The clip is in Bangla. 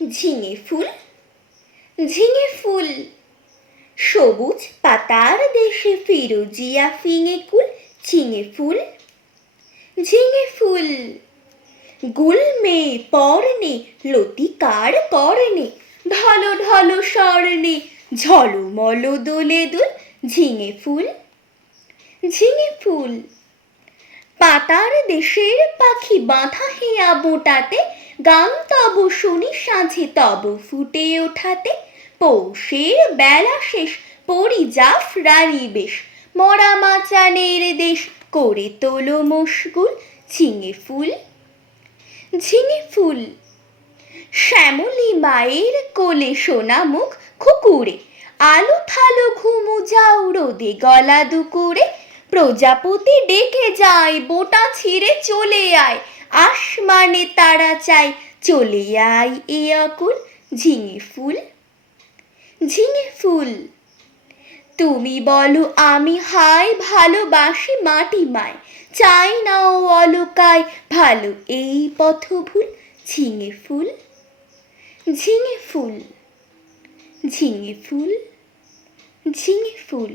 ঝিঙে ফুল ঝিঙে ফুল। সবুজ পাতার দেশে ফিরোজিয়া ফিঙে কুল, ঝিঙে ফুল ঝিঙে ফুল। গুলমে পরনে, লতিকার করনে ঢলো ঢলো স্বর্ণে, ঝলমল দোলে দুল, ঝিঙে ফুল ঝিঙে ফুল। পাতার দেশের পাখি বাঁধা হেয়া বোটাতে গান তব শুনি সাঁঝে, তব ফুটে ওঠাতে। পৌষের বেলা শেষ পরিজাফ রানী বেশ। মরা মাচানের দেশ, করে তোলো মশগুল। ঝিঙে ফুল ঝিঙে ফুল। শ্যামলী মায়ের কোলে সোনা মুখ খুকুরে। আলো থালো ঘুমু যাও রোদে, গলা দুকুরে। প্রজাপতি ডেকে যায়, বোটা ছিঁড়ে চলে আয়। আসমানে তারা চাই চলে আয় এ অকুল ঝিঙে ফুল। ঝিঙে ফুল, তুমি বলো আমি হাই ভালোবাসি মাটি মায়। চাই না ও অলকায় ভালো এই পথ ভুল ঝিঙে ফুল। ঝিঙে ফুল ঝিঙে ফুল ঝিঙে ফুল।